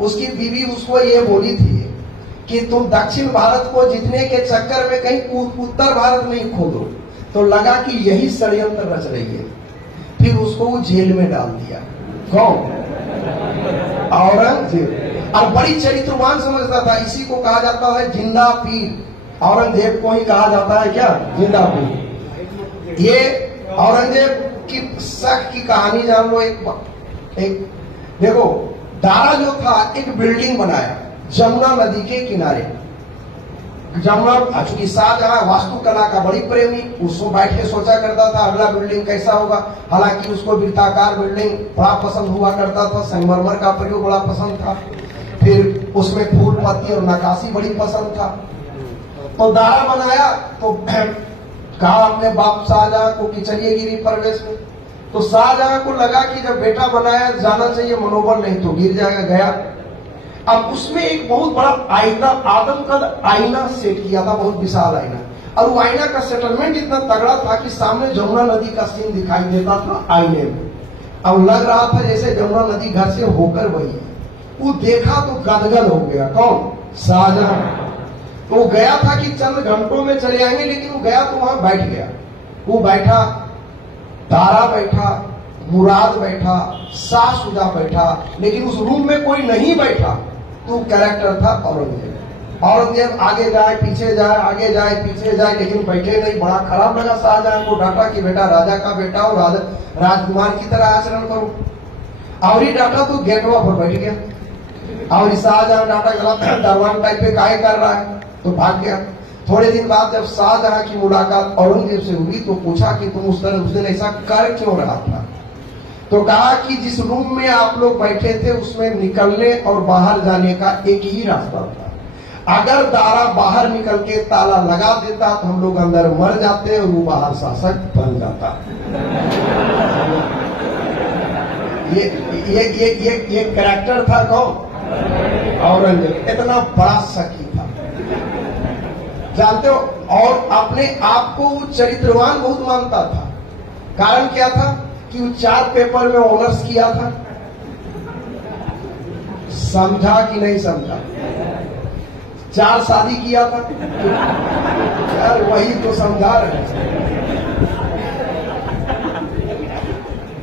उसकी बीवी उसको ये बोली थी कि तुम दक्षिण भारत को जीतने के चक्कर में कहीं उत्तर भारत नहीं खोदो। तो लगा कि यही षड्यंत्र रच रही है, फिर उसको वो जेल में डाल दिया। कौन? औरंगजेब। और बड़ी चरित्रवान समझता था, इसी को कहा जाता है जिंदा पीर। औरंगजेब को ही कहा जाता है क्या? जिंदा पीर। ये औरंगजेब की शक की कहानी जान लो। एक देखो, दारा जो था एक बिल्डिंग बनाया जमुना नदी के किनारे। जमुना, चूंकि शाहजहां वास्तुकला का बड़ी प्रेमी, उसको बैठ के सोचा करता था अगला बिल्डिंग कैसा होगा। हालांकि उसको वृत्ताकार बिल्डिंग बड़ा पसंद हुआ करता था, संगमरमर का प्रयोग बड़ा पसंद था, फिर उसमें फूल पत्ती और नक्काशी बड़ी पसंद था। तो दारा बनाया तो कहा अपने बाप शाहजहां को कि चलिए गिरी प्रवेश में। तो शाहजहां को लगा कि जब बेटा बनाया जाना चाहिए, मनोबल नहीं तो गिर जाएगा। गया। अब उसमें एक बहुत बड़ा आईना, आदम का आईना सेट किया था, बहुत विशाल आईना। और वो आईना का सेटलमेंट इतना तगड़ा था कि सामने जमुना नदी का सीन दिखाई देता था आईने में। अब लग रहा था जैसे जमुना नदी घर से होकर वही। वो देखा तो गदगद हो गया। कौन? शाहजहां। तो वो गया था कि चंद घंटों में चले आएंगे, लेकिन वो गया तो वहां बैठ गया। वो बैठा, दारा बैठा, मुराद बैठा, शाहसुजा बैठा, लेकिन उस रूम में कोई नहीं बैठा। तो कैरेक्टर था औरंगजेब। औरंगजेब आगे जाए पीछे जाए, आगे जाए पीछे जाए, लेकिन बैठे नहीं। बड़ा खराब लगा शाहजहां को। डांटा कि बेटा राजा का बेटा और राजकुमार की तरह आचरण करो। और ही डांटा तो गेटवा पर बैठ गया। और शाहजहां डांटा गला दरवान टाइप पे काहे कर रहा है, तो भाग गया। थोड़े दिन बाद जब शाहजहां की मुलाकात औरंगजेब से हुई तो पूछा कि तुम उस दिन ऐसा कर क्यों रहा था। तो कहा कि जिस रूम में आप लोग बैठे थे उसमें निकलने और बाहर जाने का एक ही रास्ता था। अगर दारा बाहर निकल के ताला लगा देता तो हम लोग अंदर मर जाते और वो बाहर शासक बन जाता। ये कैरेक्टर था कौन? औरंगजेब। इतना बड़ा शकी था, जानते हो। और अपने आप को वो चरित्रवान बहुत मानता था। कारण क्या था कि वो 4 पेपर में ऑनर्स किया था। समझा कि नहीं समझा? 4 शादी किया था। यार वही तो समझा रहे।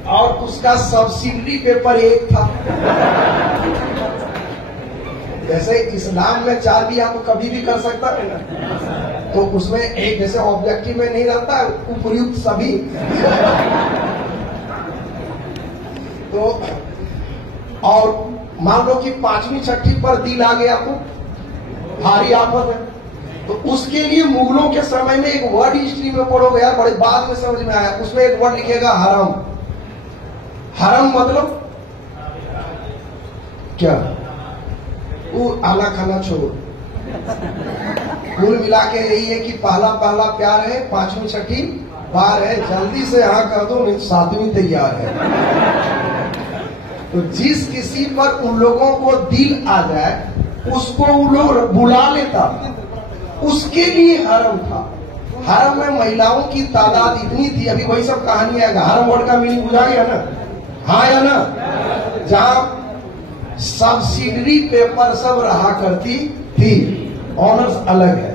और उसका सब्सिडरी पेपर 1 था। जैसे इस्लाम में 4 भी आप तो कभी भी कर सकता है ना, तो उसमें एक जैसे ऑब्जेक्टिव में नहीं रहता उपयुक्त सभी। तो और मान लो कि 5वीं 6ठी पर दिल आ गया तो भारी आफत है। तो उसके लिए मुगलों के समय में एक वर्ड हिस्ट्री में पढ़ोगे यार, बड़े बाद में समझ में आया। उसमें एक वर्ड लिखेगा हरम। हरम मतलब क्या? वो आला खाना छोड़। कुल मिला के यही है कि पहला प्यार है, 5वीं 6ठी बार है, जल्दी से यहाँ कर दो, 7वीं तैयार है। तो जिस किसी पर उन लोगों को दिल आ जाए उसको उन लोग बुला लेता, उसके लिए हरम था। हरम में महिलाओं की तादाद इतनी थी, अभी वही सब कहानी है। हरम वर्ड का मीनिंग बुझा गया ना? हाँ या ना? जहां सब्सिडरी पेपर सब रहा करती थी, ऑनर्स अलग है।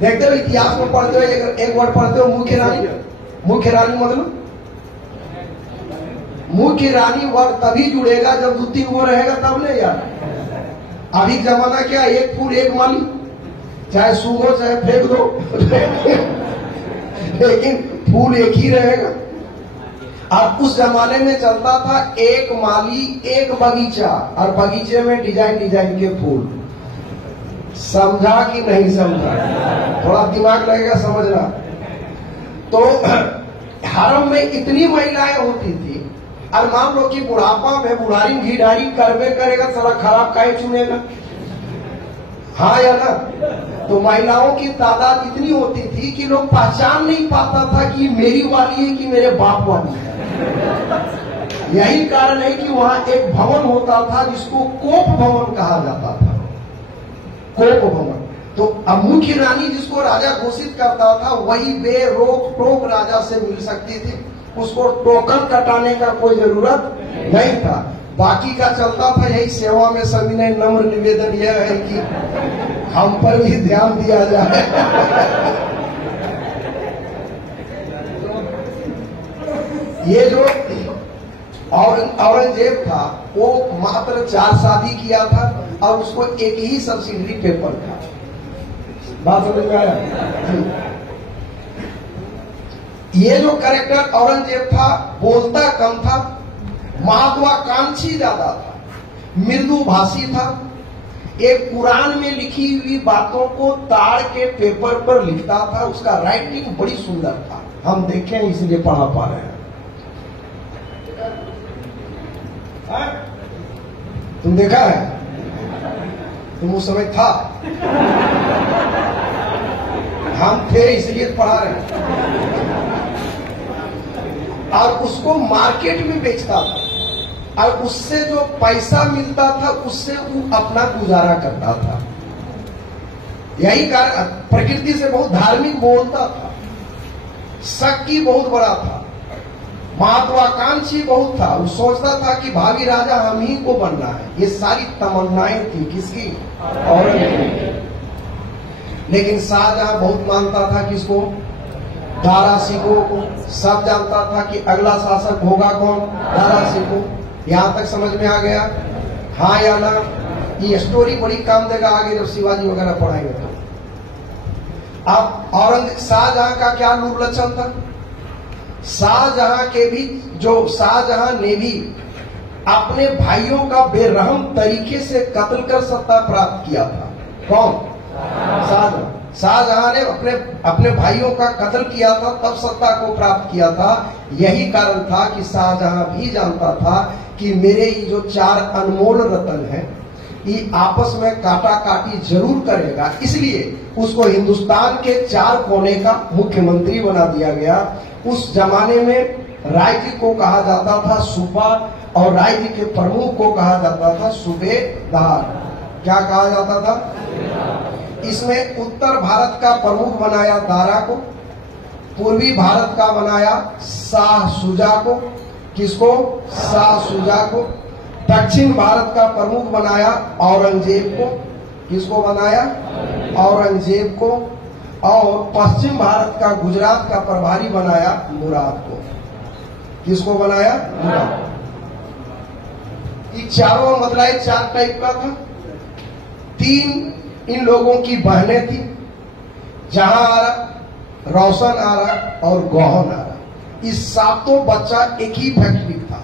देखते हो इतिहास में पढ़ते हो, एक वर्ड पढ़ते हो मुख्य रानी। मुख्य रानी मतलब मुख्य रानी वर्ड तभी जुड़ेगा जब 2-3 वो रहेगा तब नहीं यार। अभी जमाना क्या, एक फूल एक माली, चाहे सूंघो चाहे फेंक दो लेकिन फूल एक ही रहेगा। अब उस जमाने में चलता था एक माली एक बगीचा, और बगीचे में डिजाइन के फूल। समझा कि नहीं समझा? थोड़ा दिमाग लगेगा समझना। तो हरम में इतनी महिलाएं होती थी, और मान लो कि बुढ़ापा में बुढ़ारी घीढ़ारी करवे करेगा, सारा खराब काहे चुनेगा? हाँ या ना? तो महिलाओं की तादाद इतनी होती थी कि लोग पहचान नहीं पाता था कि मेरी वाली है कि मेरे बाप वाली है। यही कारण है कि वहां एक भवन होता था जिसको कोप भवन कहा जाता था। कोप भवन। तो अब मुख्य रानी जिसको राजा घोषित करता था वही बेरोक टोक राजा से मिल सकती थी, उसको टोकन कटाने का कोई जरूरत नहीं था। बाकी का चलता था यही सेवा में सविनय नम्र निवेदन यह है कि हम पर भी ध्यान दिया जाए। ये जो औरंगजेब था वो मात्र 4 शादी किया था और उसको एक ही सब्सिडरी पेपर था। बात समझ में आया? ये जो कैरेक्टर औरंगजेब था बोलता कम था, महत्वाकांक्षी ज्यादा था, मृदुभाषी था, एक कुरान में लिखी हुई बातों को ताड़ के पेपर पर लिखता था। उसका राइटिंग बड़ी सुंदर था, हम देखें इसलिए पढ़ा पा रहे हैं। तुम देखा है? तुम उस समय था, हम थे इसलिए पढ़ा रहे हैं। और उसको मार्केट में बेचता था और उससे जो पैसा मिलता था उससे वो अपना गुजारा करता था। यही कारण प्रकृति से बहुत धार्मिक बोलता था, शक्ति बहुत बड़ा था, महत्वाकांक्षी बहुत था। वो सोचता था कि भावी राजा हम ही को बनना है। ये सारी तमन्नाएं थी किसकी? औरंगजेब। लेकिन शाहजहां बहुत मानता था किसको? दारा शिकोह को। सब जानता था कि अगला शासक होगा कौन? दारा शिकोह। यहां तक समझ में आ गया? हाँ या ना? ये स्टोरी बड़ी काम देगा आगे जब शिवाजी वगैरह पढ़ाएंगे तो। अब शाहजहां का क्या रूप लक्षण था? शाहजहां ने भी अपने भाइयों का बेरहम तरीके से कत्ल कर सत्ता प्राप्त किया था। कौन? शाहजहां ने अपने भाइयों का कत्ल किया था तब सत्ता को प्राप्त किया था। यही कारण था कि शाहजहां भी जानता था कि मेरे ये जो 4 अनमोल रत्न हैं ये आपस में काटा काटी जरूर करेगा, इसलिए उसको हिंदुस्तान के 4 कोने का मुख्यमंत्री बना दिया गया। उस जमाने में राज्य को कहा जाता था सूबा और राज्य के प्रमुख को कहा जाता था सूबेदार। क्या कहा जाता था? इसमें उत्तर भारत का प्रमुख बनाया दारा को, पूर्वी भारत का बनाया शाह शुजा को। किसको? शाह शुजा को। दक्षिण भारत का प्रमुख बनाया औरंगजेब को। किसको बनाया? औरंगजेब को। और पश्चिम भारत का, गुजरात का प्रभारी बनाया मुराद को। किसको बनाया? मुराद। ये चारों मतलब 4 टाइप का था। 3 इन लोगों की बहनें थी, जहां आ रहा, रोशन आ रहा और गौहन आ रहा। इस 7 बच्चा एक ही फैक्ट्री था,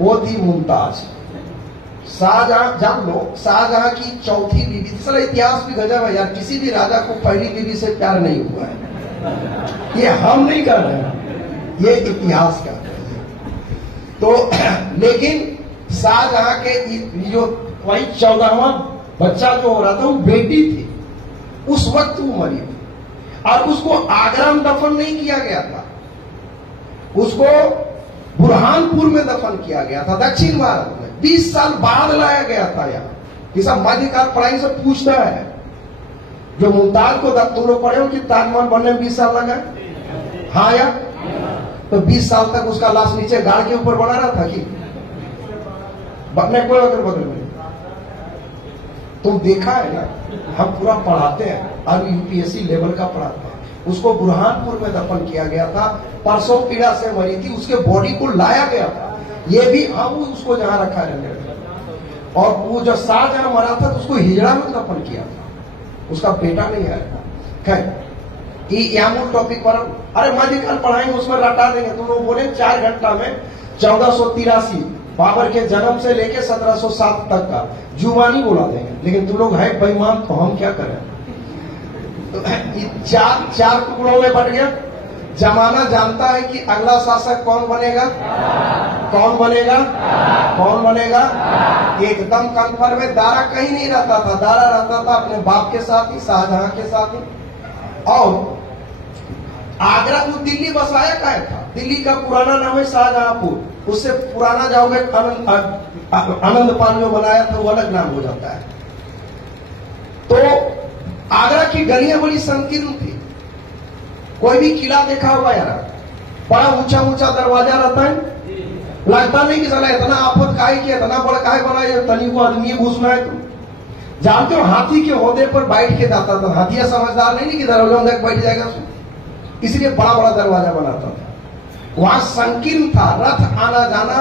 वो थी मुमताज। शाहजहां जान लो, शाहजहां की चौथी बीवी। सर इतिहास भी गजब है यार, किसी भी राजा को पहली बीवी से प्यार नहीं हुआ है। ये हम नहीं कर रहे हैं, ये इतिहास का। तो लेकिन शाहजहां के जो वही 14वां बच्चा जो हो रहा था वो बेटी थी। उस वक्त वो मरी थी और उसको आगरा में दफन नहीं किया गया था, उसको बुरहानपुर में दफन किया गया था, दक्षिण भारत में। 20 साल बाद लाया गया था यहाँ। ये सब मध्यकाल पढ़ाई से पूछता है। जो मुमताज को तुम लोग पढ़े हो कि ताजमहल बनने में 20 साल लगा? हाँ या? तो 20 साल तक उसका लाश नीचे गाड़ के ऊपर बना रहा था कि बनने कोई अगर बदल नहीं। तुम देखा है ना, हम पूरा पढ़ाते हैं और यूपीएससी लेवल का पढ़ाते हैं। उसको बुरहानपुर में दफन किया गया था, परसों पीड़ा से मरी थी, उसके बॉडी को लाया गया था। ये भी हम उसको जहां रखा रहने लगे। और वो जो शाहजहां मरा था तो उसको हिजड़ा में दफन किया था, उसका बेटा नहीं आया था। खैर यहाँ मूल टॉपिक पर अरे मध्यकाल पढ़ाएंगे, उसमें रटा देंगे। तुम लोग बोले 4 घंटा में 1483 बाबर के जन्म से लेके 1707 तक का जुबानी बोला देंगे। लेकिन तुम लोग है बेईमान, तो हम क्या करें? तो 4 टुकड़ों में बट गया। जमाना जानता है कि अगला शासक कौन बनेगा? कौन बनेगा? कौन बनेगा? एकदम कन्फर्म है। दारा कहीं नहीं रहता था, दारा रहता था अपने बाप के साथ ही, शाहजहां के साथ ही। और आगरा को दिल्ली बसाया क्या था? दिल्ली का पुराना नाम है शाहजहांपुर। उससे पुराना जाओगे आनंदपाल जो बनाया था वो अलग नाम हो जाता है। तो आगरा की गलियां बड़ी संकीर्ण थी। कोई भी किला देखा होगा यार, बड़ा ऊंचा ऊंचा दरवाजा रहता है, लगता नहीं कि साला इतना आफत काहे कि इतना बड़ा काहे बनाया, तनी को आदमी घुसना है। तुम जानते हो हाथी के ओहदे पर बैठ के जाता था। हाथिया समझदार नहीं कि दरवाजा में बैठ जाएगा, इसलिए बड़ा बड़ा दरवाजा बनाता था। वहां संकीर्ण था, रथ आना जाना,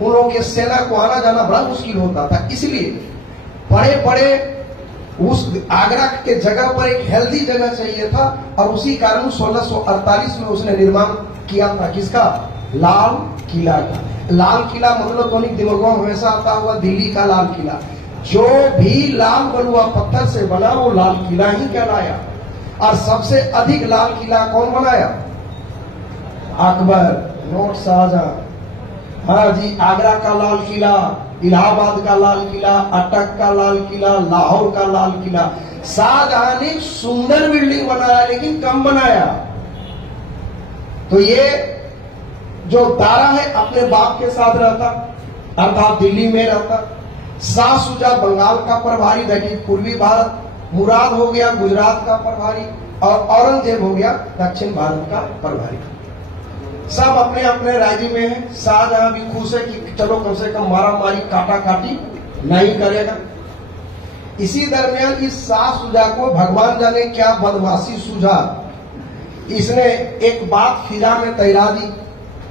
उन लोगों के सेना को आना जाना बड़ा मुश्किल होता था। इसलिए बड़े बड़े उस आगरा के जगह पर एक हेल्दी जगह चाहिए था, और उसी कारण 1648 में उसने निर्माण किया था। किसका? लाल किला का। लाल किला मतलब तो दिमागों में हमेशा आता हुआ दिल्ली का लाल किला। जो भी लाल बलुआ पत्थर से बना वो लाल किला ही कहलाया। और सबसे अधिक लाल किला कौन बनाया? अकबर, नोट शाहजहां। हाँ जी, आगरा का लाल किला, इलाहाबाद का लाल किला, अटक का लाल किला, लाहौर का लाल किला। शाहजहां ने सुंदर बिल्डिंग बनाया लेकिन कम बनाया। तो ये जो दारा है अपने बाप के साथ रहता, अर्थात दिल्ली में रहता। शाह शुजा बंगाल का प्रभारी, दैट इज पूर्वी भारत। मुराद हो गया गुजरात का प्रभारी, और औरंगजेब हो गया दक्षिण भारत का प्रभारी। सब अपने अपने राज्य में है। शाहजहां भी खुश है कि चलो कम से कम मारा मारी काटा काटी नहीं करेगा। इसी दरमियान इस शाह शुजा को भगवान जाने क्या बदमाशी सूझा, इसने एक बात फिजा में तैरा दी।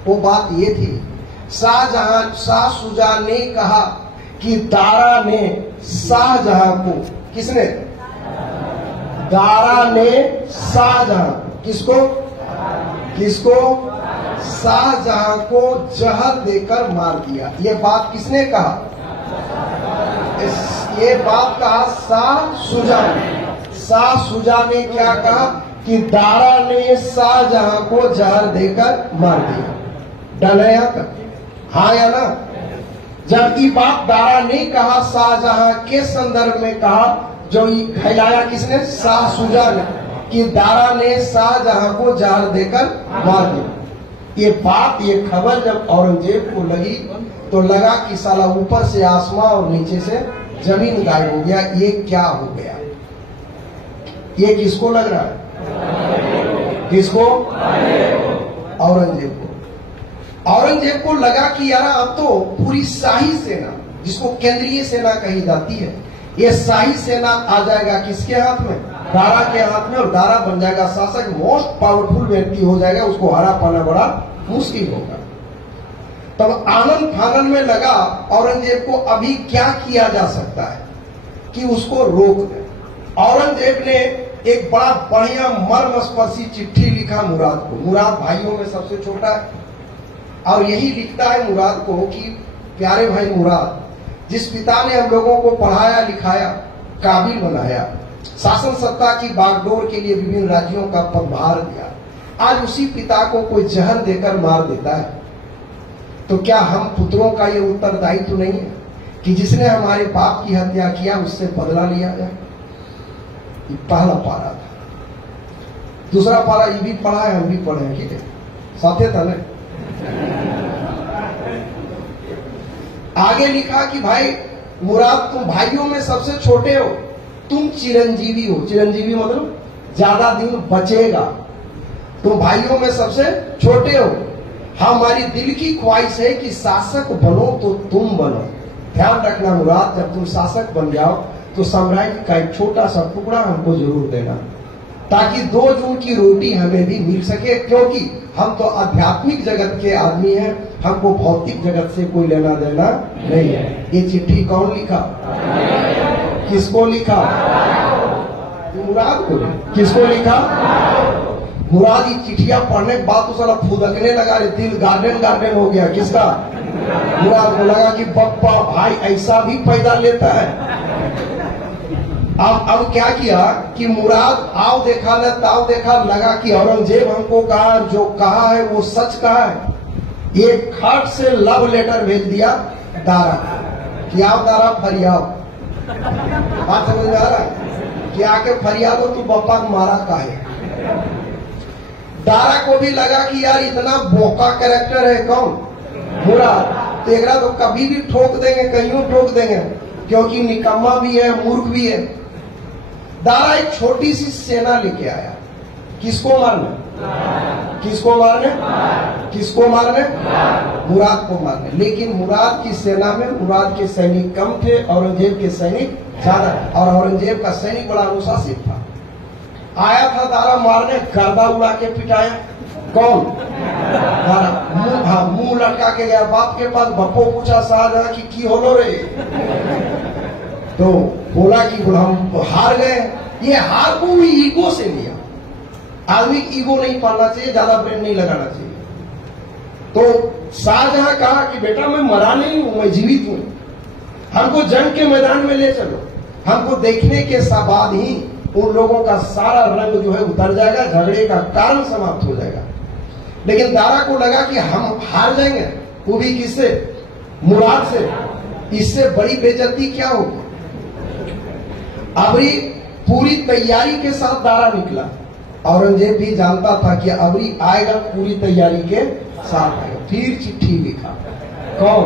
वो बात ये थी, शाह शुजा ने कहा कि दारा ने शाहजहां को, किसने? दारा ने शाहजहां, किसको? शाहजहां को जहर देकर मार दिया। ये बात किसने कहा? ये बात कहा शाह शुजा ने। शाह शुजा ने क्या कहा कि दारा ने शाहजहां को जहर देकर मार दिया। डन है यहाँ तक? हाँ या ना? जब ये बात दारा ने कहा, शाहजहां के संदर्भ में कहा, जो फैलाया किसने? शाह शुजा ने, कि दारा ने शाहजहां को जहर देकर मार दिया। ये बात, ये खबर जब औरंगजेब को लगी तो लगा कि साला ऊपर से आसमां और नीचे से जमीन गायब हो गया। ये क्या हो गया? ये किसको लग रहा है? किसको? औरंगजेब को। औरंगजेब को लगा कि यार अब तो पूरी शाही सेना, जिसको केंद्रीय सेना कही जाती है, ये शाही सेना आ जाएगा किसके हाथ में? दारा के हाथ में। और दारा बन जाएगा शासक, मोस्ट पावरफुल व्यक्ति हो जाएगा, उसको हरा पाना बड़ा मुश्किल होगा। तब आनंद फानन में लगा औरंगजेब को अभी क्या किया जा सकता है कि उसको रोक दे। औरंगजेब ने एक बड़ा बढ़िया मर्मस्पर्शी चिट्ठी लिखा मुराद को। मुराद भाइयों में सबसे छोटा है, और यही लिखता है मुराद को कि प्यारे भाई मुराद, जिस पिता ने हम लोगों को पढ़ाया लिखाया, काबिल बनाया, शासन सत्ता की बागडोर के लिए विभिन्न राज्यों का पदभार दिया, आज उसी पिता को कोई जहर देकर मार देता है, तो क्या हम पुत्रों का ये उत्तरदायित्व तो नहीं है कि जिसने हमारे बाप की हत्या किया उससे बदला लिया जाए? ये पहला पारा था। दूसरा पारा ये भी पढ़ा है, हम भी पढ़े हैं, ठीक है, साथे था ना। आगे लिखा कि भाई मुराद, तुम भाइयों में सबसे छोटे हो, तुम चिरंजीवी हो। चिरंजीवी मतलब ज्यादा दिन बचेगा। तुम भाइयों में सबसे छोटे हो। हमारी दिल की ख्वाहिश है कि शासक बनो तो तुम बनो। ध्यान रखना मुराद, जब तुम शासक बन जाओ तो साम्राज्य का एक छोटा सा टुकड़ा हमको जरूर देना, ताकि 2 जून की रोटी हमें भी मिल सके, क्योंकि हम तो आध्यात्मिक जगत के आदमी हैं, हमको भौतिक जगत से कोई लेना देना नहीं है। ये चिट्ठी कौन लिखा? किसको लिखा? मुराद को। किसको लिखा? मुराद। ये चिट्ठियां पढ़ने के बाद तो साला फुदकने लगा, दिल गार्डन गार्डन हो गया। किसका? मुराद को लगा कि बप्पा भाई ऐसा भी पैदा लेता है। अब क्या किया कि मुराद आओ देखा न ताव देखा, लगा कि औरंगजेब हमको कहा, जो कहा है वो सच कहा है। ये खट से लव लेटर भेज दिया दारा कि आप दारा फरियाद। बात समझ में आ रहा है कि आके फरियाद हो, तू बप्पा को मारा काहे। दारा को भी लगा कि यार इतना बोका कैरेक्टर है कौन? मुराद। तो एक तो कभी भी ठोक देंगे, कहीं ठोक देंगे, क्योंकि निकम्मा भी है, मूर्ख भी है। दारा एक छोटी सी सेना लेके आया, किसको मारने? किसको मारने? किसको मारने? मुराद को मारने। लेकिन मुराद की सेना में मुराद के सैनिक कम थे, औरंगजेब के सैनिक ज्यादा, और औरंगजेब का सैनिक बड़ा अनुशासित था। आया था दारा मारने, गर्दा उड़ा के पिटाया। कौन? दारा। मुंह लटका के गया बाप के पास। बप्पो पूछा शाहजहां की होलो रे? तो बोला कि हम हार गए। ये हार को भी ईगो से लिया। आदमी ईगो नहीं पालना चाहिए, ज्यादा ब्रेन नहीं लगाना चाहिए। तो शाहजहां कहा कि बेटा मैं मरा नहीं हूं, मैं जीवित हूं, हमको जंग के मैदान में ले चलो। हमको देखने के बाद ही उन लोगों का सारा रंग जो है उतर जाएगा, झगड़े का कारण समाप्त हो जाएगा। लेकिन दारा को लगा कि हम हार जाएंगे, वो भी किससे? मुराद से। इससे बड़ी बेइज्जती क्या होगी? अबरी पूरी तैयारी के साथ दारा निकला। औरंगजेब भी जानता था कि अबरी आएगा पूरी तैयारी के साथ आएगा। फिर चिट्ठी लिखा। कौन?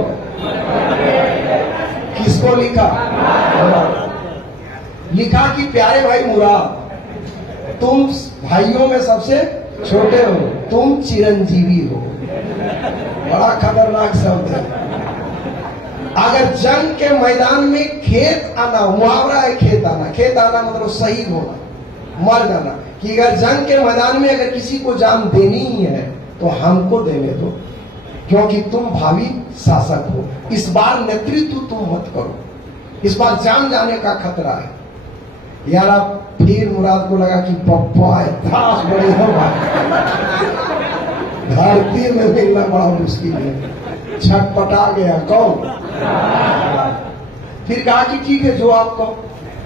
किसको लिखा? लिखा कि प्यारे भाई मुराद, तुम भाइयों में सबसे छोटे हो, तुम चिरंजीवी हो। बड़ा खतरनाक शब्द है। अगर जंग के मैदान में खेत आना, मुहावरा है खेत आना मतलब शहीद होना, मर जाना, कि अगर जंग के मैदान में अगर किसी को जान देनी ही है तो हमको देने दो, क्योंकि तुम भावी शासक हो। इस बार नेतृत्व तुम मत करो, इस बार जान जाने का खतरा है। यार अब फिर मुराद को लगा कि पप्पा इतिहास बड़ी हो धरती में मिलना बड़ा मुश्किल है। छटपटा गया। कौन? फिर कहा कि ठीक है जो आप कहो।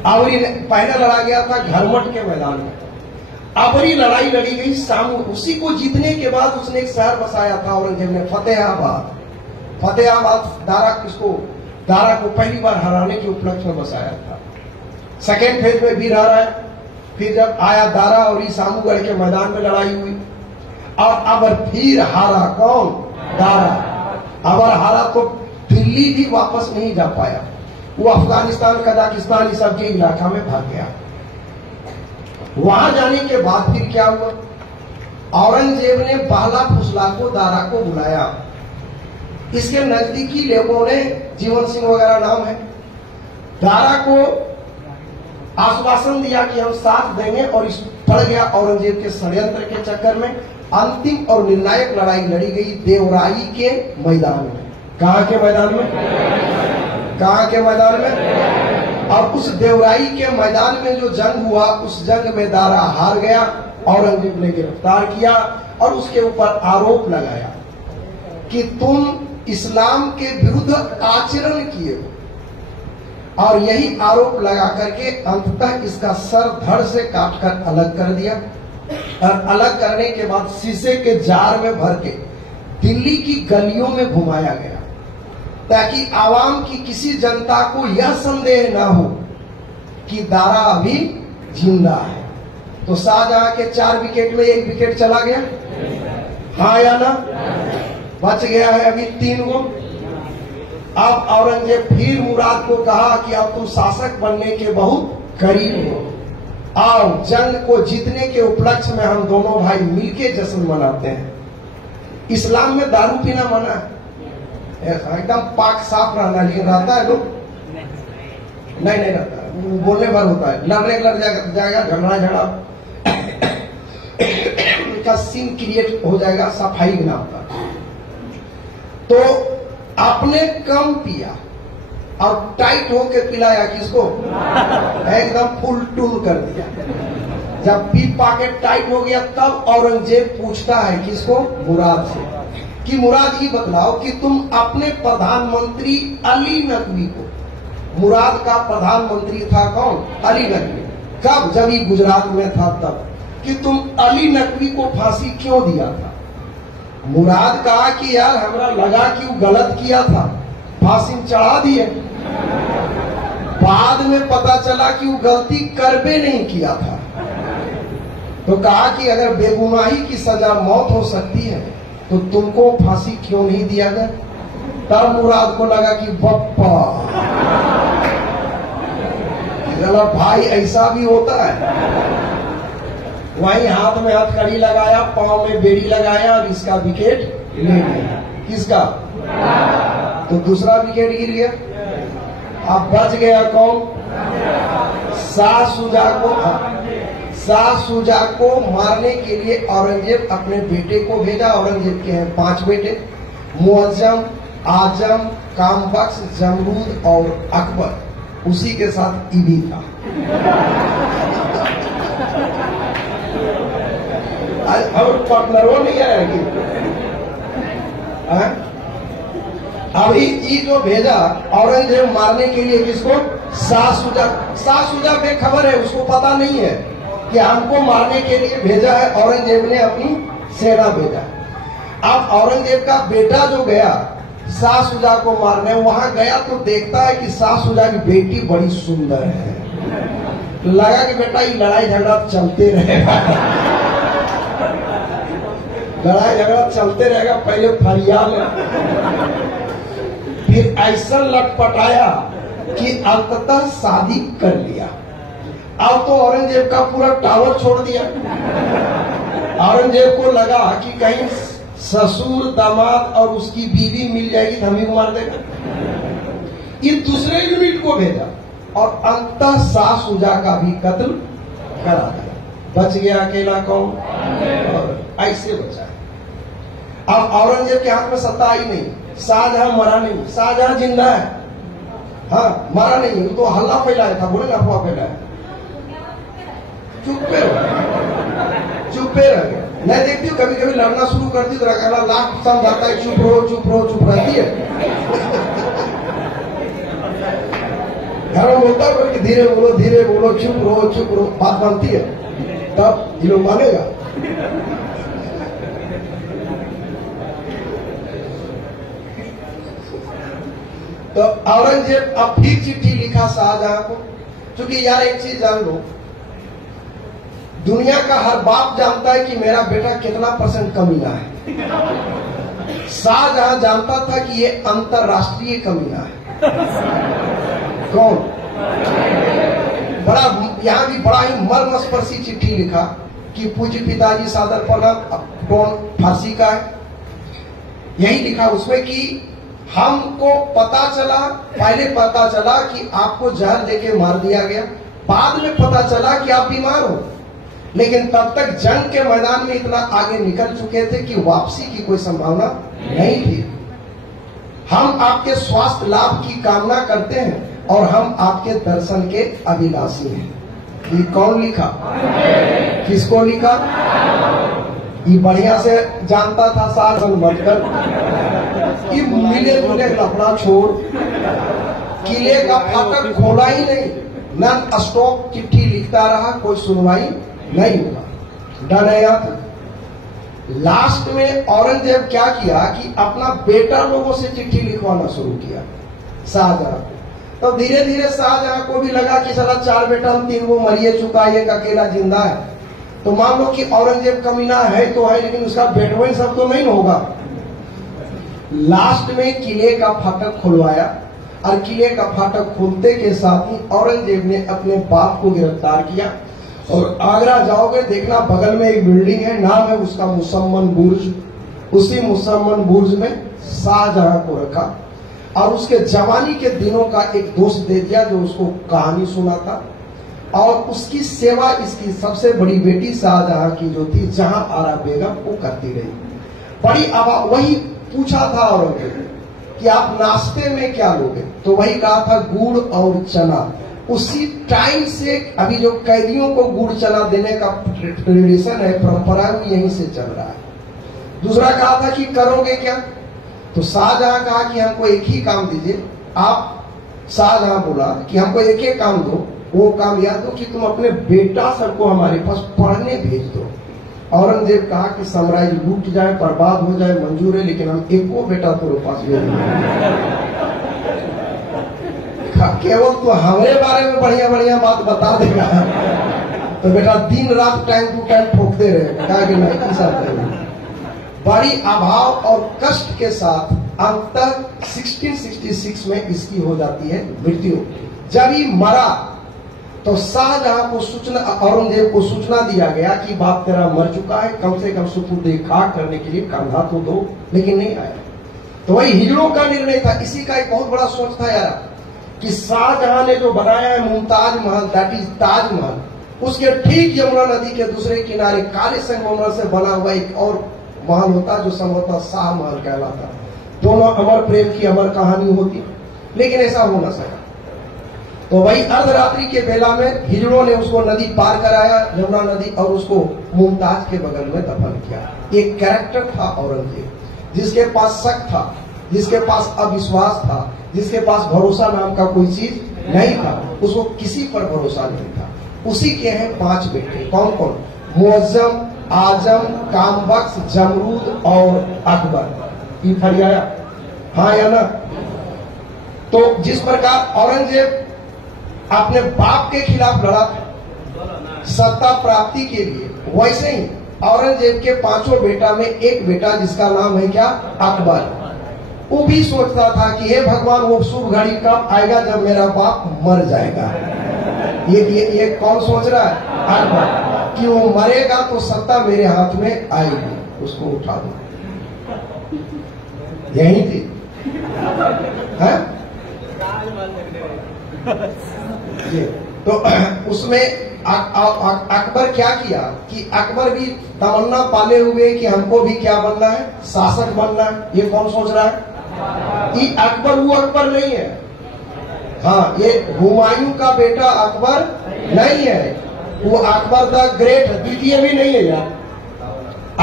अबरी पहले लड़ा गया था घरमट के मैदान में। अबरी लड़ाई लड़ी गई सामू। उसी को जीतने के बाद उसने एक शहर बसाया था औरंगजेब ने, फतेहाबाद। दारा को पहली बार हराने के उपलक्ष्य में बसाया था। सेकेंड फेज में भी हराया। फिर जब आया दारा और सामूगढ़ के मैदान में लड़ाई हुई और अब फिर हारा। कौन? दारा। अबर हारा तो दिल्ली भी वापस नहीं जा पाया, वो अफगानिस्तान, कजाकिस्तान इस सब के इलाका में भाग गया। वहां जाने के बाद फिर क्या हुआ? औरंगजेब ने बाला फुसला को, दारा को बुलाया। इसके नजदीकी लोगों ने, जीवन सिंह वगैरह नाम है, दारा को आश्वासन दिया कि हम साथ देंगे, और इस पड़ गया औरंगजेब के षड्यंत्र के चक्कर में। अंतिम और निर्णायक लड़ाई लड़ी गई देवराई के मैदान में। कहां के मैदान में? कहां के मैदान में? और उस देवराई के मैदान में जो जंग हुआ, उस जंग में दारा हार गया। औरंगजेब ने गिरफ्तार किया और उसके ऊपर आरोप लगाया कि तुम इस्लाम के विरुद्ध आचरण किए हो, और यही आरोप लगा करके अंततः इसका सर धड़ से काटकर अलग कर दिया। और अलग करने के बाद शीशे के जार में भर के दिल्ली की गलियों में घुमाया गया, ताकि आवाम की किसी जनता को यह संदेह ना हो कि दारा अभी जिंदा है। तो शाहजहां के 4 विकेट में 1 विकेट चला गया, हाँ या ना? बच गया है अभी 3 गो। अब औरंगजेब फिर मुराद को कहा कि अब तुम शासक बनने के बहुत करीब हो, आओ जंग को जीतने के उपलक्ष्य में हम दोनों भाई मिलके जश्न मनाते हैं। इस्लाम में दारू पीना मना है, एकदम पाक साफ रहना, लेकिन रहता है लोग नहीं रहता है, बोलने भर होता है, लड़ने लग जाएगा, झगड़ा का सीन क्रिएट हो जाएगा, सफाई ना होता। तो आपने कम पिया और टाइट होके पिलाया किसको? एकदम फुल टूल कर दिया। जब पी पाके टाइट हो गया तब औरंगजेब पूछता है किसको? मुराद से, कि मुराद ये बतलाओ कि तुम अपने प्रधानमंत्री अली नकवी को, मुराद का प्रधानमंत्री था कौन? अली नकवी। कब? जब ये गुजरात में था तब, कि तुम अली नकवी को फांसी क्यों दिया था? मुराद कहा कि यार हमरा लगा कि वो गलत किया था, फांसी चढ़ा दिए। बाद में पता चला कि वो गलती करबे नहीं किया था। तो कहा कि अगर बेगुनाही की सजा मौत हो सकती है तो तुमको फांसी क्यों नहीं दिया गया? तब मुराद को लगा कि बप्पा भाई ऐसा भी होता है। वहीं हाथ में हथकड़ी लगाया, पांव में बेड़ी लगाया और इसका विकेट ले लिया। किसका? तो दूसरा विकेट गिर गया। अब बच गया कौन? शाह शुजा को मारने के लिए औरंगजेब अपने बेटे को भेजा। औरंगजेब के हैं 5 बेटे, मुअज्जम, आजम, कामबख्श, जमरूद और अकबर। उसी के साथ ईदी था। अब पार्टनरों नहीं आएगी। अभी ये जो भेजा औरंगजेब मारने के लिए किसको? शाह शुजा बेखबर है, उसको पता नहीं है कि हमको मारने के लिए भेजा है। औरंगजेब ने अपनी सेना भेजा। अब औरंगजेब का बेटा जो गया शाह शुजा को मारने, वहां गया तो देखता है कि शाह शुजा की बेटी बड़ी सुंदर है। लगा कि बेटा ये लड़ाई झगड़ा चलते रहेगा, लड़ाई झगड़ा चलते रहेगा, पहले फरियाद। फिर ऐसा लटपटाया कि अंततः शादी कर लिया। अब तो औरंगजेब का पूरा टावर छोड़ दिया। औरंगजेब को लगा कि कहीं ससुर, दामाद और उसकी बीवी मिल जाएगी तो हम ही को मार देगा। ये दूसरे यूनिट को भेजा और अंततः शाह शुजा का भी कत्ल करा दिया। बच गया अकेला कौन? और ऐसे बचा। अब औरंगजेब के हाथ में सत्ता आई नहीं। शाहजहां मरा नहीं, शाहजहां जिंदा है। हाँ, मरा नहीं, तो हल्ला फैलाया था, बोले ना अफवाह फैलाया। चुप्पे रह गए। मैं देखती हूँ कभी कभी लड़ना शुरू करती तो अगला लाख समझाता है चुप रहो चुप रहो, चुप रहती है। घर में बोलता है कि धीरे बोलो, चुप रहो, बात बनती है, तब ये लोग मानेगा। तो औरंगजेब अब फिर चिट्ठी लिखा शाहजहां को, क्योंकि यार एक चीज जान लो, दुनिया का हर बाप जानता है कि मेरा बेटा कितना % कमीना है। शाहजहां जानता था कि ये अंतरराष्ट्रीय कमीना है। कौन? यहां भी बड़ा ही मर्मस्पर्शी चिट्ठी लिखा कि पूज्य पिताजी सादर प्रणाम। कौन? फारसी का है। यही लिखा उसमें कि हमको पहले पता चला कि आपको जहर देके मार दिया गया, बाद में पता चला कि आप बीमार हो, लेकिन तब तक जंग के मैदान में इतना आगे निकल चुके थे कि वापसी की कोई संभावना नहीं थी। हम आपके स्वास्थ्य लाभ की कामना करते हैं और हम आपके दर्शन के अभिलाषी हैं। ये कौन लिखा? किसको लिखा? ये बढ़िया से जानता था शाहजहां बनकर कि मिले जुले लफड़ा छोड़, किले का फाटक खोला ही नहीं, नॉन स्टॉप चिट्ठी लिखता रहा, कोई सुनवाई नहीं हुआ। डर है यहाँ तक। लास्ट में औरंगजेब क्या किया कि अपना बेटा लोगों से चिट्ठी लिखवाना शुरू किया शाहजहां को। तो धीरे धीरे शाहजहां को भी लगा कि साला 4 बेटा हम 3 वो मरिए चुका, एक अकेला जिंदा है। तो मान लो कि औरंगजेब कमीना है तो है, लेकिन उसका बेटवा सब तो नहीं होगा। लास्ट में किले का फाटक खुलवाया और किले का फाटक खोलते के साथ ही औरंगजेब ने अपने बाप को गिरफ्तार किया। और आगरा जाओगे देखना, बगल में एक बिल्डिंग है, नाम है उसका मुसम्मन बुर्ज। उसी मुसम्मन बुर्ज में शाहजहां को रखा और उसके जवानी के दिनों का एक दोस्त दे दिया जो उसको कहानी सुनाता, और उसकी सेवा इसकी सबसे बड़ी बेटी शाहजहां की जो थी जहां आरा बेगम, वो करती रही। बड़ी वही पूछा था औरंगजेब कि आप नाश्ते में क्या लोगे, तो वही कहा था गुड़ और चना। उसी टाइम से अभी जो कैदियों को गुड़ चना देने का ट्रेडिशन है, परंपरा है, यहीं से चल रहा है। दूसरा कहा था कि करोगे क्या, तो शाहजहां कहा कि हमको एक ही काम दीजिए आप। शाहजहां बोला कि हमको एक ही काम दो, वो काम यह दो कि तुम अपने बेटा सबको हमारे पास पढ़ने भेज दो। औरंगजेब कहा कि साम्राज्य लूट जाए, बर्बाद हो जाए, मंजूर है, लेकिन हम एको बेटा तेरे पास भेज केवल तो हमारे बारे में बढ़िया बढ़िया बात बता देगा, तो बेटा दिन रात टाइम टू टाइम ठोकते रहेगा। क्या कि नहीं ऐसा बड़ी अभाव और कष्ट के साथ अंत 1666 में इसकी हो जाती है मृत्यु। जब ये मरा तो शाहजहां को सूचना, औरंगजेब को सूचना दिया गया कि बाप तेरा मर चुका है, कम से कम सुपुर्द खाक करने के लिए कंधा तो दो, लेकिन नहीं आया। तो वही हिजड़ों का निर्णय था। इसी का एक बहुत बड़ा सोच था यार कि शाहजहां ने जो बनाया है मुमताज महल, दैट इज ताजमहल, उसके ठीक यमुना नदी के दूसरे किनारे काले संगमरमर से बना हुआ एक और महल होता जो संभवतः शाह महल कहलाता। दोनों अमर प्रेम की अमर कहानी होती, लेकिन ऐसा हो न सका। तो वही अर्धरात्रि के बेला में हिजड़ों ने उसको नदी पार कराया, यमुना नदी, और उसको मुमताज के बगल में दफन किया। एक कैरेक्टर था औरंगजेब, जिसके पास शक था, जिसके पास अविश्वास था, जिसके पास भरोसा नाम का कोई चीज नहीं था। उसको किसी पर भरोसा नहीं था। उसी के हैं 5 बेटे। कौन कौन? मुअज्जम, आजम, कामबख्श, जमरूद और अकबर। ये फरियाया, हाँ या ना? तो जिस प्रकार औरंगजेब अपने बाप के खिलाफ लड़ा था सत्ता प्राप्ति के लिए, वैसे ही औरंगजेब के 5 बेटा में एक बेटा जिसका नाम है क्या? अकबर। वो भी सोचता था कि हे भगवान, वो शुभ घड़ी कब आएगा जब मेरा बाप मर जाएगा। ये कौन सोच रहा है? अकबर, कि वो मरेगा तो सत्ता मेरे हाथ में आएगी, उसको उठा दो। यही थी है? तो उसमें अकबर क्या किया कि अकबर भी तमन्ना पाले हुए कि हमको भी क्या बनना है? शासक बनना है। ये कौन सोच रहा है? ये अकबर वो अकबर नहीं है। हाँ, ये हुमायूं का बेटा अकबर नहीं है। वो अकबर द ग्रेट द्वितीय भी नहीं है यार।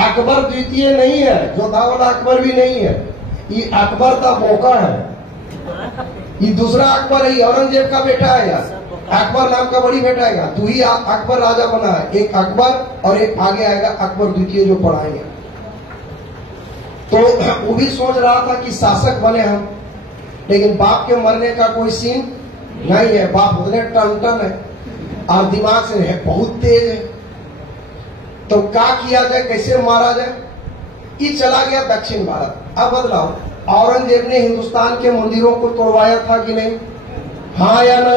अकबर द्वितीय नहीं है, जो था वाला अकबर भी नहीं है। ये अकबर द मौका है। ये दूसरा अकबर है, औरंगजेब का बेटा है यार। अकबर नाम का बड़ी बेटा आएगा, तू ही अकबर राजा बना है। एक अकबर और एक आगे आएगा अकबर द्वितीय जो पढ़ाएंगे। तो वो भी सोच रहा था कि शासक बने हम, लेकिन बाप के मरने का कोई सीन नहीं है। बाप उतने टन है और दिमाग से है बहुत तेज है। तो क्या किया जाए, कैसे मारा जाए? ये चला गया दक्षिण भारत। अब बदलाव, औरंगजेब ने हिंदुस्तान के मंदिरों को तोड़वाया था कि नहीं? हाँ या ना?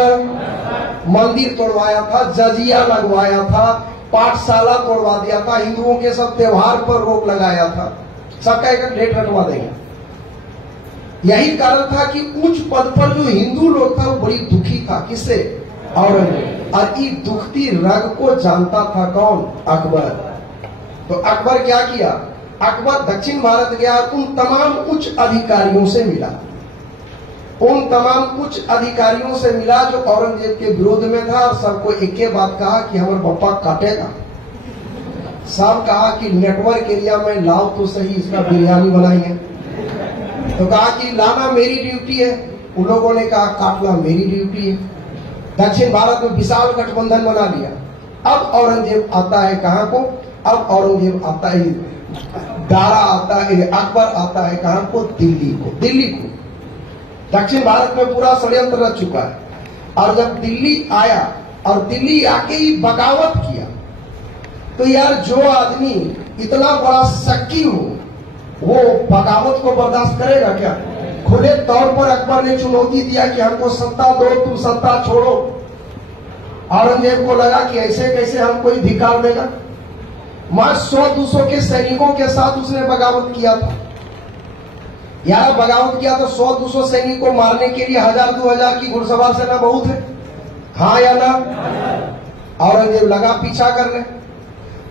मंदिर तोड़वाया था, जजिया लगवाया था, पाठशाला तोड़वा दिया था, हिंदुओं के सब त्योहार पर रोक लगाया था, सबका एक डेट रखवा देंगे। यही कारण था कि उच्च पद पर जो हिंदू लोग था वो बड़ी दुखी था। किससे? औरंगजेब। और इस दुखती रग को जानता था कौन? अकबर। तो अकबर क्या किया? अकबर दक्षिण भारत गया, उन तमाम उच्च अधिकारियों से मिला। उन तमाम उच्च अधिकारियों से मिला जो औरंगजेब के विरोध में था, और सबको एक ही बात कहा कि हमारे पप्पा काटेगा। सब कहा कि नेटवर्क एरिया में लाओ तो सही, इसका बिरयानी बनाएंगे। तो कहा कि लाना मेरी ड्यूटी है। उन लोगों ने कहा काटना मेरी ड्यूटी है। दक्षिण भारत में विशाल गठबंधन बना लिया। अब औरंगजेब आता है कहां को? अब औरंगजेब आता है, दारा आता है, अकबर आता है कहां को? दिल्ली को। दिल्ली को दक्षिण भारत में पूरा षड्यंत्र रच चुका है। और जब दिल्ली आया और दिल्ली आके ही बगावत किया, तो यार जो आदमी इतना बड़ा शक्की हो वो बगावत को बर्दाश्त करेगा क्या? खुले तौर पर अकबर ने चुनौती दिया कि हमको सत्ता दो, तुम सत्ता छोड़ो। औरंगजेब को लगा कि ऐसे कैसे हमको ही धिक्कार देगा। मार 100-200 के सैनिकों के साथ उसने बगावत किया था। यार बगावत किया तो 100-200 सैनिकों को मारने के लिए 1000-2000 की घुड़सवार सेना बहुत है, हाँ या ना? औरंगजेब लगा पीछा करने।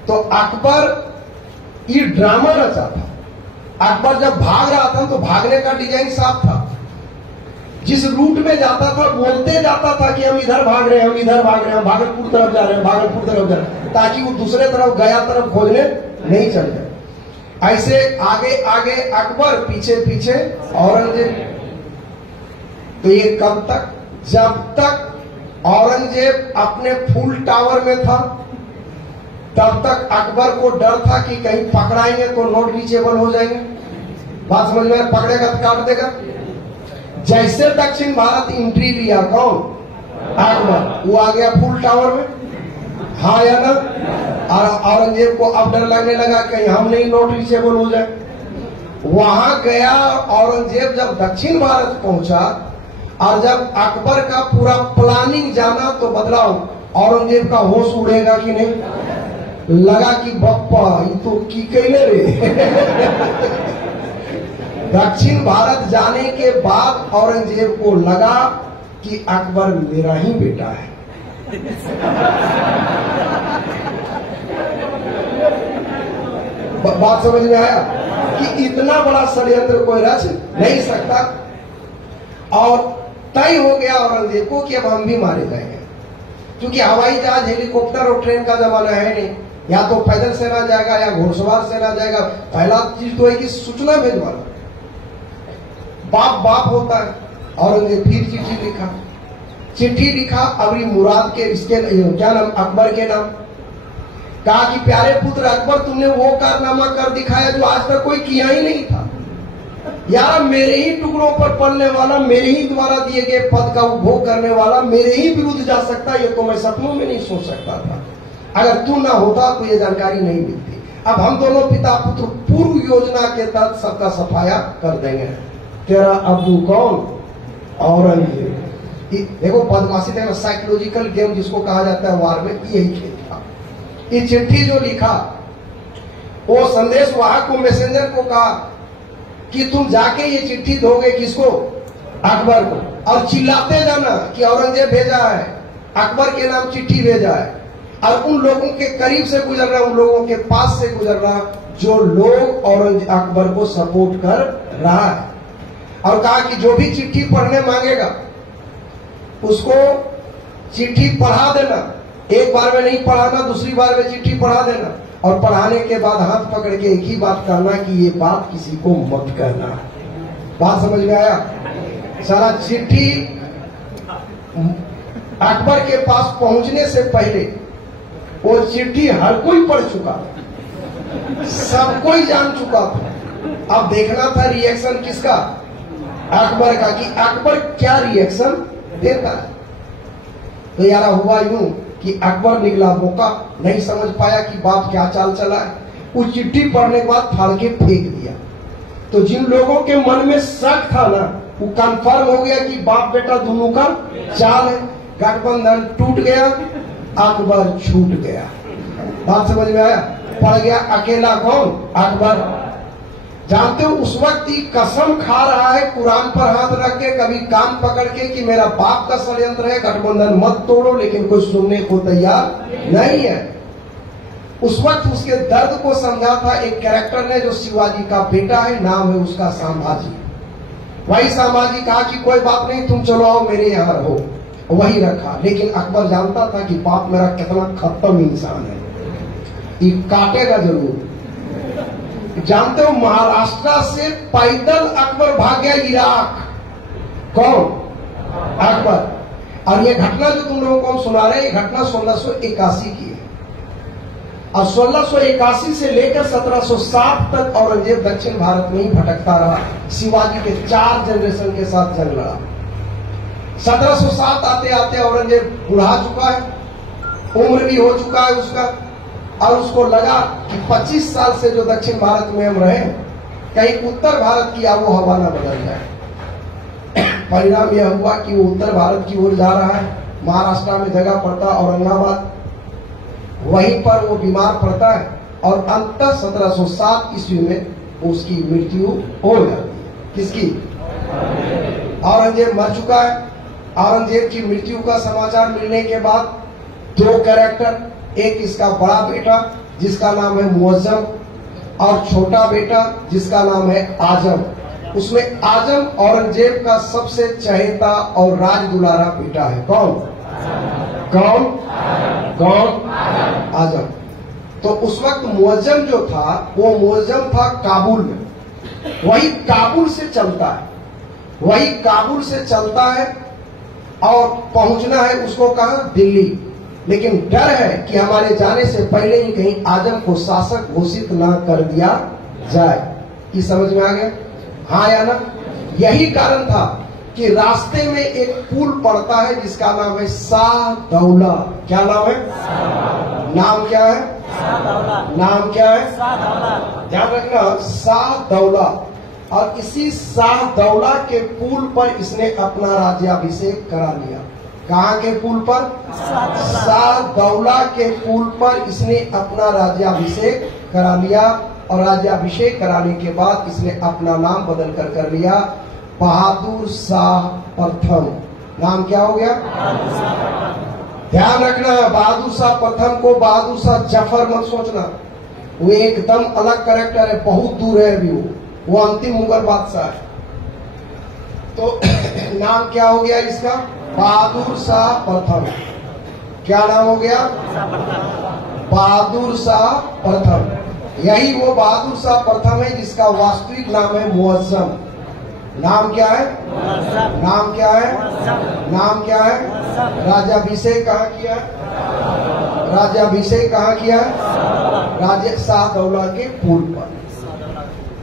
तो अकबर ये ड्रामा रचा था। अकबर जब भाग रहा था तो भागने का डिजाइन साफ था। जिस रूट में जाता था बोलते जाता था कि हम इधर भाग रहे हैं, हम इधर भाग रहे हैं, भागलपुर तरफ जा रहे हैं, भागलपुर तरफ जा रहे हैं, ताकि वो दूसरे तरफ गया तरफ खोजने नहीं चल जाए। ऐसे आगे आगे अकबर, पीछे पीछे औरंगजेब। तो ये कब तक? जब तक औरंगजेब अपने फुल टावर में था तब तक अकबर को डर था कि कहीं पकड़ाएंगे तो नोट रीचेबल हो जाएंगे। बात समझ में? पकड़ेगा तो काट देगा। जैसे दक्षिण भारत एंट्री लिया कौन? अकबर, वो आ गया फुल टावर में, हाँ या ना? और औरंगजेब को अब डर लगने लगा कहीं हम नहीं नोट रीचेबल हो जाए। वहां गया औरंगजेब। जब दक्षिण भारत पहुंचा और जब अकबर का पूरा प्लानिंग जाना तो बदलाव, औरंगजेब का होश उड़ेगा कि नहीं? लगा कि बप्पा ये तो की कैले रे। दक्षिण भारत जाने के बाद औरंगजेब को लगा कि अकबर मेरा ही बेटा है। बात समझ में आया कि इतना बड़ा षड्यंत्र कोई रच नहीं सकता। और तय हो गया औरंगजेब को कि अब हम भी मारे जाएंगे, क्योंकि हवाई जहाज, हेलीकॉप्टर और ट्रेन का जमाना है नहीं। या तो पैदल सेना जाएगा या घुड़सवार सेना जाएगा। पहला चीज तो है कि सूचना भिजवाना। बाप बाप होता है। औरंगजेब फिर चिट्ठी लिखा अबरी मुराद के, इसके क्या नाम, अकबर के नाम। कहा कि प्यारे पुत्र अकबर, तुमने वो कारनामा कर दिखाया जो आज तक कोई किया ही नहीं था। यार मेरे ही टुकड़ों पर पलने वाला, मेरे ही द्वारा दिए गए पद का उपभोग करने वाला मेरे ही विरुद्ध जा सकता, ये तो मैं सपनों में नहीं सोच सकता था। अगर तू ना होता तो ये जानकारी नहीं मिलती। अब हम दोनों पिता पुत्र पूर्व योजना के तहत सबका सफाया कर देंगे। तेरा अब्दू कौन? औरंगजेब। देखो बदमाशी, देखो साइकोलॉजिकल गेम जिसको कहा जाता है वार में, यही खेल था। ये चिट्ठी जो लिखा, वो संदेश वाहक को, मैसेंजर को कहा कि तुम जाके ये चिट्ठी दोगे किसको? अकबर को। और चिल्लाते जाना कि औरंगजेब भेजा है, अकबर के नाम चिट्ठी भेजा है। और उन लोगों के करीब से गुजरना, उन लोगों के पास से गुजरना जो लोग औरंगजेब अकबर को सपोर्ट कर रहा है। और कहा कि जो भी चिट्ठी पढ़ने मांगेगा उसको चिट्ठी पढ़ा देना। एक बार में नहीं पढ़ाना, दूसरी बार में चिट्ठी पढ़ा देना। और पढ़ाने के बाद हाथ पकड़ के एक ही बात करना कि ये बात किसी को मत कहना। बात समझ में आया? सारा चिट्ठी अकबर के पास पहुंचने से पहले वो चिट्ठी हर कोई पढ़ चुका, सब कोई जान चुका था। अब देखना था रिएक्शन किसका? अकबर का, कि अकबर क्या रिएक्शन देता है। तो यार हुआ यूं कि अकबर निकला मौका, नहीं समझ पाया कि बाप क्या चाल चला है। उस चिट्ठी पढ़ने के बाद फाड़ के फेंक दिया। तो जिन लोगों के मन में शक था ना, वो कंफर्म हो गया कि बाप बेटा दोनों का चाल है। गठबंधन टूट गया, अकबर छूट गया। बात समझ में आया? पड़ गया अकेला कौन? अकबर। जानते हो उस वक्त ही कसम खा रहा है कुरान पर हाथ रख के, कभी कान पकड़ के, कि मेरा बाप का षड्यंत्र है, गठबंधन मत तोड़ो। लेकिन कोई सुनने को तैयार नहीं है। उस वक्त उसके दर्द को समझा था एक कैरेक्टर ने जो शिवाजी का बेटा है, नाम है उसका संभाजी। वही संभाजी कहा कि कोई बात नहीं, तुम चलो आओ मेरे यहाँ रहो। वही रखा। लेकिन अकबर जानता था कि बाप मेरा कितना खत्म इंसान है, ये काटेगा जरूर। जानते हो महाराष्ट्र से पैदल अकबर भाग गया इराक। कौन? अकबर। और ये घटना जो तुम लोगों को हम सुना रहे हैं, ये घटना 1681 की है। और 1681 से लेकर 1707 तक औरंगजेब दक्षिण भारत में ही भटकता रहा। शिवाजी के 4 जनरेशन के साथ जंग लड़ा। 1707 आते आते औरंगजेब बुढ़ा चुका है, उम्र भी हो चुका है उसका। और उसको लगा कि 25 साल से जो दक्षिण भारत में हम रहे, कहीं उत्तर भारत की आबोहवा न बदल जाए। परिणाम यह हुआ कि वो उत्तर भारत की ओर जा रहा है। महाराष्ट्र में जगह पड़ता औरंगाबाद, वहीं पर वो बीमार पड़ता है। और अंततः 1707 ईस्वी में उसकी मृत्यु हो जाती है। किसकी? औरंगजेब मर चुका है। औरंगजेब की मृत्यु का समाचार मिलने के बाद 2 कैरेक्टर, एक इसका बड़ा बेटा जिसका नाम है मुअज्जम, और छोटा बेटा जिसका नाम है आजम। उसमें आजम औरंगजेब का सबसे चहेता और राज दुलारा बेटा है। कौन? कौन? कौन? आजम। तो उस वक्त मुअज्जम जो था, वो मुअज्जम था काबुल में। वही काबुल से चलता है, वही काबुल से चलता है और पहुंचना है उसको कहा? दिल्ली। लेकिन डर है कि हमारे जाने से पहले ही कहीं आजम को शासक घोषित ना कर दिया जाए। ये समझ में आ गया? हाँ या ना? यही कारण था कि रास्ते में एक पुल पड़ता है जिसका नाम है शाहदौला। क्या नाम है? नाम क्या है? नाम क्या है? ध्यान रखना, शाहदौला। और इसी शाहदौला के पुल पर इसने अपना राज्याभिषेक करा लिया। कहाँ के पुल पर? शाहदौला के पुल पर इसने अपना राज्याभिषेक करा लिया और राज्याभिषेक कराने के बाद इसने अपना नाम बदल कर लिया बहादुर शाह प्रथम। नाम क्या हो गया? ध्यान रखना, बहादुर शाह प्रथम को बहादुर शाह जफर मत सोचना, वो एकदम अलग कैरेक्टर है, बहुत दूर है अभी वो अंतिम मुगल बादशाह है। तो नाम क्या हो गया इसका? बहादुर शाह प्रथम। क्या नाम हो गया? बहादुर शाह प्रथम। यही वो बहादुर शाह प्रथम है जिसका वास्तविक नाम है मुअज्जम। नाम क्या है? नाम क्या है? नाम क्या है? राज्याभिषेक कहाँ किया? राज्याभिषेक कहाँ किया? राजा शाहदौला के पुल पर।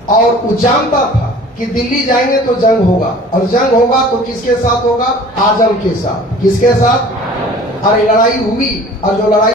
और वो जानता था कि दिल्ली जाएंगे तो जंग होगा, और जंग होगा तो किसके साथ होगा? आजम के साथ। किसके साथ? अरे लड़ाई हुई, और जो लड़ाई